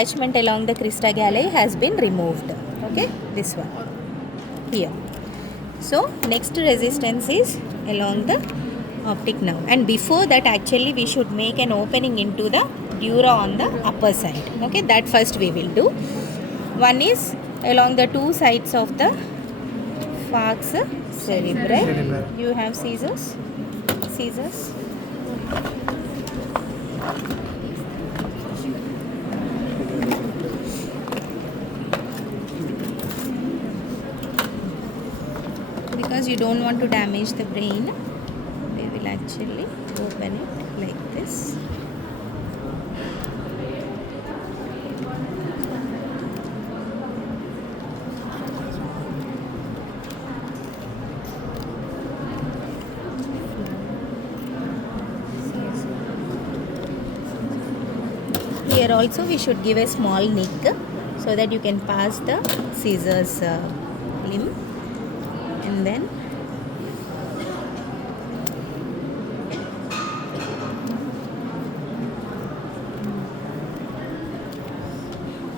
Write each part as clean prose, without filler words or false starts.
Attachment along the crista galli has been removed. Okay, this one here. So next resistance is along the optic nerve, and before that actually we should make an opening into the dura on the upper side. Okay, that first we will do. One is along the two sides of the falx cerebri. You have scissors? Scissors. Because you don't want to damage the brain, we will actually open it like this. Here also we should give a small nick so that you can pass the scissors limb, and then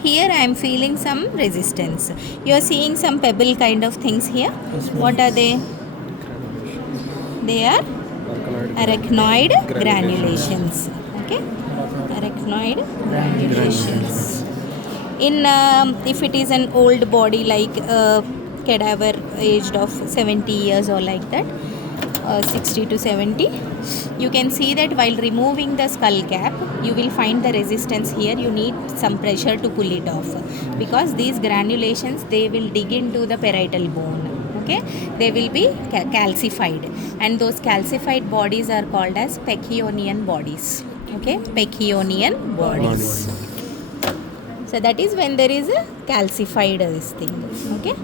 here I am feeling some resistance. You are seeing some pebble kind of things here. What are they? They are arachnoid granulations. Okay, arachnoid granulations. In if it is an old body like cadaver aged of 70 years or like that, 60 to 70, you can see that while removing the skull cap you will find the resistance here. You need some pressure to pull it off, because these granulations, they will dig into the parietal bone. Okay, they will be calcified, and those calcified bodies are called as pacchionian bodies. Okay, pacchionian bodies. So that is when there is a calcified this thing. Okay.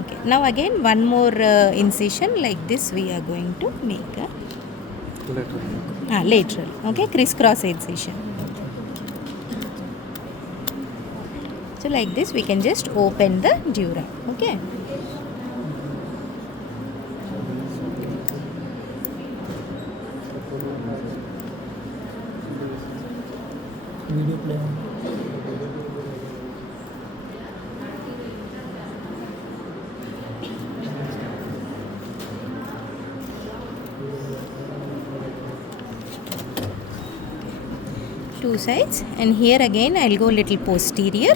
Okay. Now again one more incision like this we are going to make a lateral. Okay, crisscross incision. So like this we can just open the dura. Okay. Video play on. Two sides, and here again I'll go little posterior.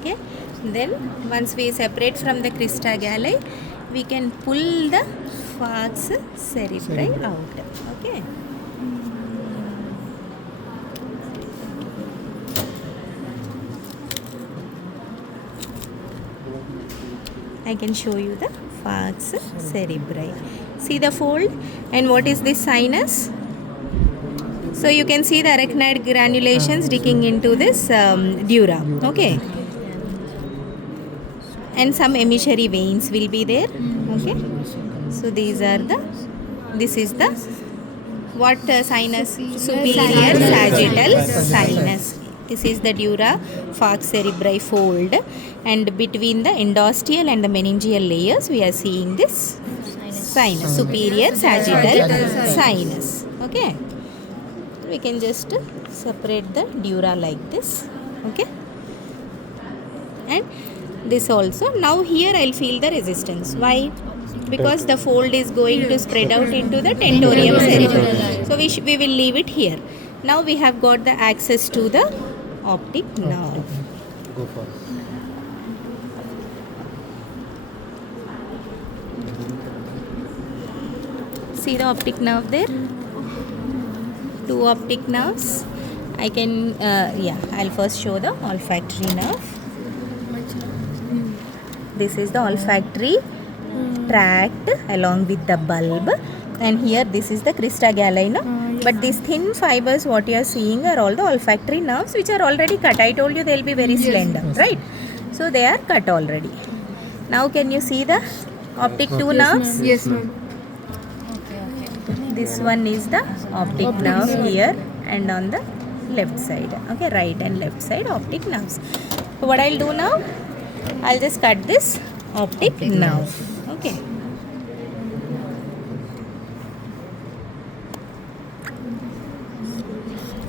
Okay, then once we separate from the crista galli, we can pull the falx cerebri out. Okay. I can show you the falx cerebri. See the fold, and what is this sinus? So you can see the arachnoid granulations digging into this dura. Okay. And some emissary veins will be there. Okay, so this is the what sinus? Superior sagittal sinus. This is the dura falx cerebri fold, and between the endosteal and the meningeal layers we are seeing this sinus, superior sagittal sinus. Okay, we can just separate the dura like this. Okay, and this also. Now here I'll feel the resistance. Why? Because the fold is going to spread out into the tentorium cerebrum. So we will leave it here. Now we have got the access to the optic nerve. Go for See the optic nerve there? Two optic nerves. I can, I'll first show the olfactory nerve. This is the olfactory tract along with the bulb, and here this is the crista galli, no? But these thin fibers what you are seeing are all the olfactory nerves which are already cut. I told you they will be very slender, right? So they are cut already. Now can you see the optic two nerves? Yes, ma'am. This one is the optic nerve here and on the left side. Okay, right and left side optic nerves. So what I'll do now, I'll just cut this optic nerve. Okay.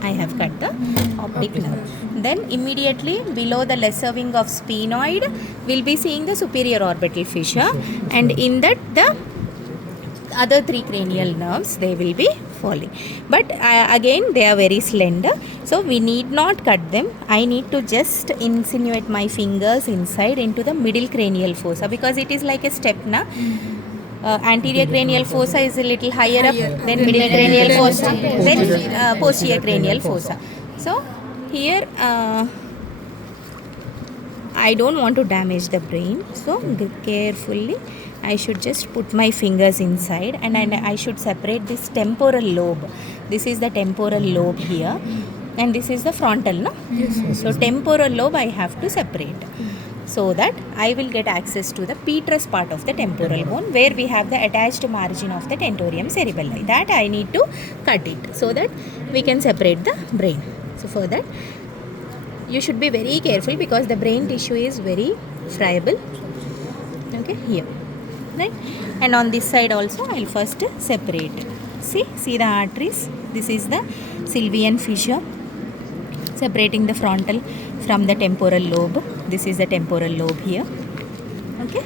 I have cut the optic nerve. Then immediately below the lesser wing of sphenoid, we'll be seeing the superior orbital fissure, and in that the other three cranial nerves, they will be falling. But again, they are very slender, so we need not cut them. I need to just insinuate my fingers inside into the middle cranial fossa, because it is like a step na. Anterior cranial fossa is a little higher up, then middle cranial fossa, then posterior cranial fossa. So here I don't want to damage the brain, so carefully I should just put my fingers inside, and I should separate this temporal lobe. This is the temporal lobe here, and this is the frontal, no? Yes. So temporal lobe I have to separate, so that I will get access to the petrous part of the temporal bone, where we have the attached margin of the tentorium cerebelli. That I need to cut it, so that we can separate the brain. So for that, you should be very careful, because the brain tissue is very friable. Okay, here, right? And on this side also I'll first separate. See the arteries. This is the sylvian fissure, separating the frontal from the temporal lobe. This is the temporal lobe here. Okay,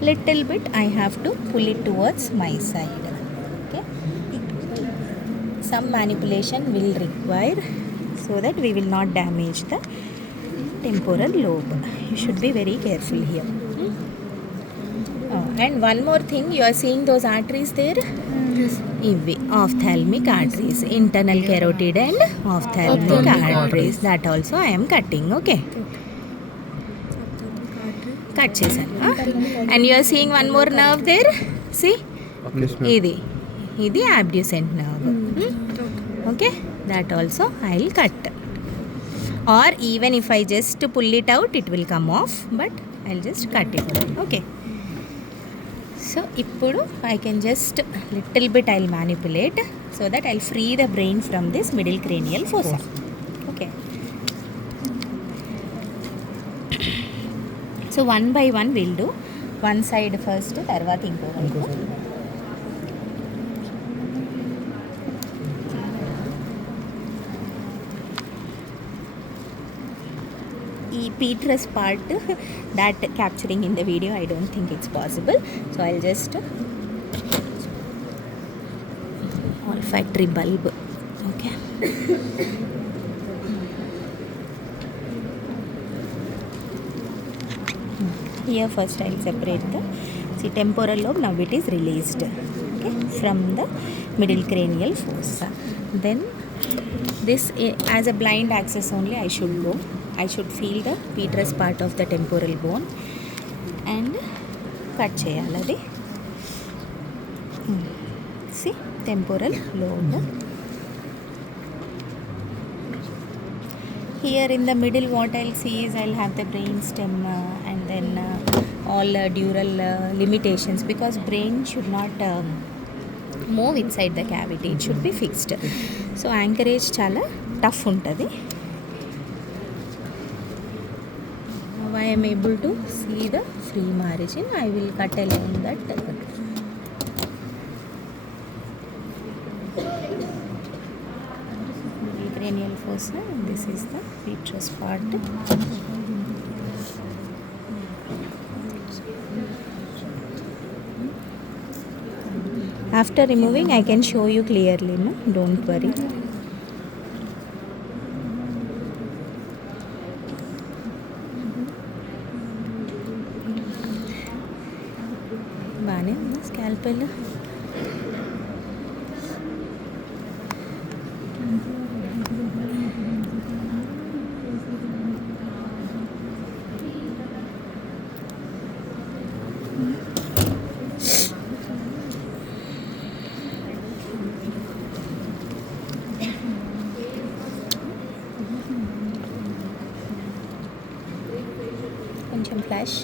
little bit I have to pull it towards my side. Okay, some manipulation will require, so that we will not damage the temporal lobe. You should be very careful here. And one more thing, you are seeing those arteries there? Yes. Ophthalmic arteries, internal carotid and ophthalmic arteries. That also I am cutting. Okay. Cut chesanu. And you are seeing one more nerve there? See? Idi abducent nerve. Okay. That also I will cut. Or even if I just pull it out, it will come off. But I will just cut it. Okay. So, ippudu I can just little bit I'll manipulate, so that I'll free the brain from this middle cranial fossa. Okay. So one by one we'll do. One side first, tarvata inko vaipu. Petrous part that capturing in the video, I don't think it's possible, so I'll just olfactory bulb. Okay. Here first I'll separate the temporal lobe. Now it is released, okay, from the middle cranial fossa. Then this, as a blind access only, I should go. I should feel the petrous part of the temporal bone and cut cheyaladi. See, temporal lobe. Here in the middle, what I'll see is I'll have the brain stem and then all dural limitations, because brain should not move inside the cavity. It should be fixed. So anchorage chala tough untadi. Now I am able to see the free margin. I will cut along that. Cranial fossa, and this is the petrous part. After removing, I can show you clearly, no? Don't worry. Bane unna scalpel. కొంచెం flash.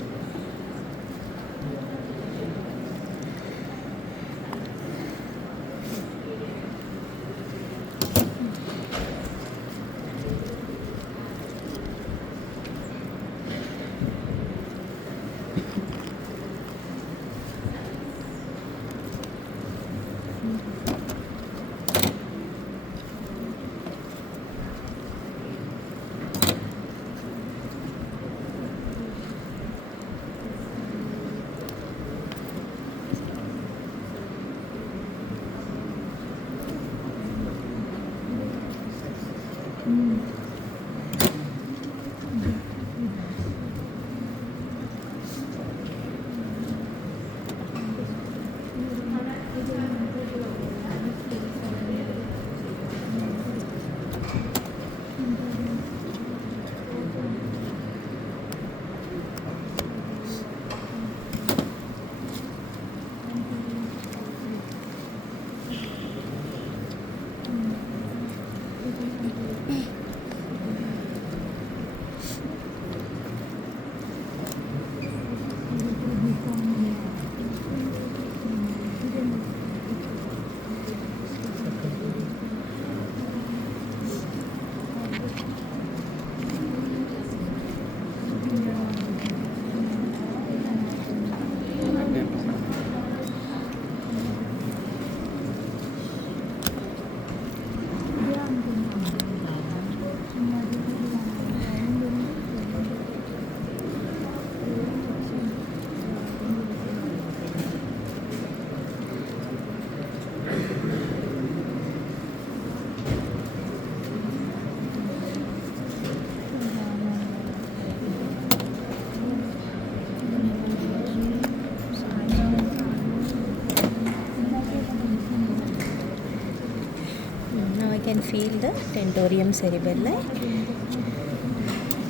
can feel the tentorium cerebelli.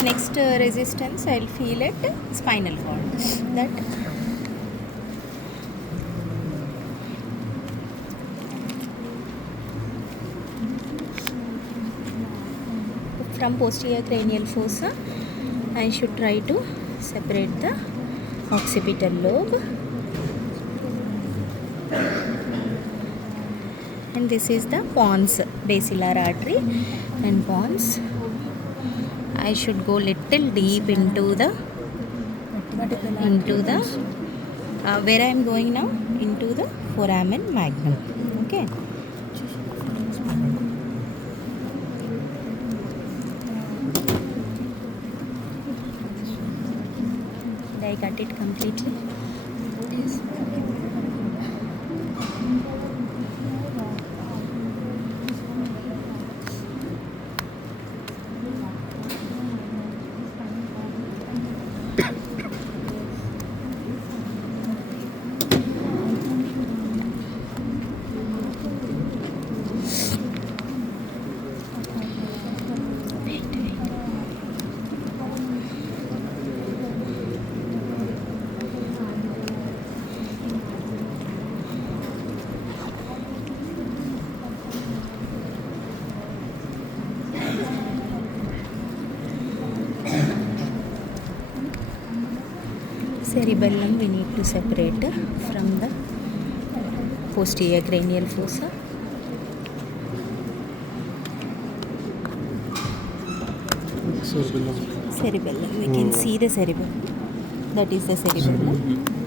Next resistance I'll feel at spinal cord. That from posterior cranial fossa, I should try to separate the occipital lobe. And this is the pons basilar artery and pons. I should go little deep into the where I am going now, into the foramen magnum. Okay. Did I cut it completely? Yes. Cerebellum we need to separate from the posterior cranial fossa. Cerebellum. Cerebellum, we can see the cerebellum. That is the cerebellum.